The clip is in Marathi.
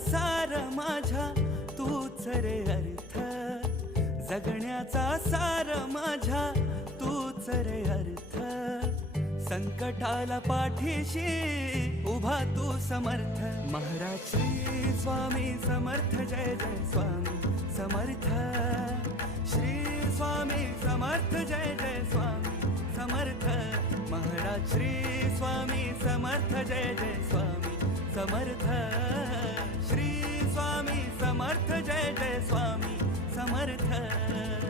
सार माझ्या तूच रे अर्थ, जगण्याचा सार माझ्या तूच रे अर्थ, संकटाला पाठीशी उभा तू समर्थ. महाराज श्री स्वामी समर्थ, जय जय स्वामी समर्थ. श्री स्वामी समर्थ, जय जय स्वामी समर्थ. महाराज श्री स्वामी समर्थ, जय जय स्वामी समर्थ. श्री स्वामी समर्थ, जय जय स्वामी समर्थ.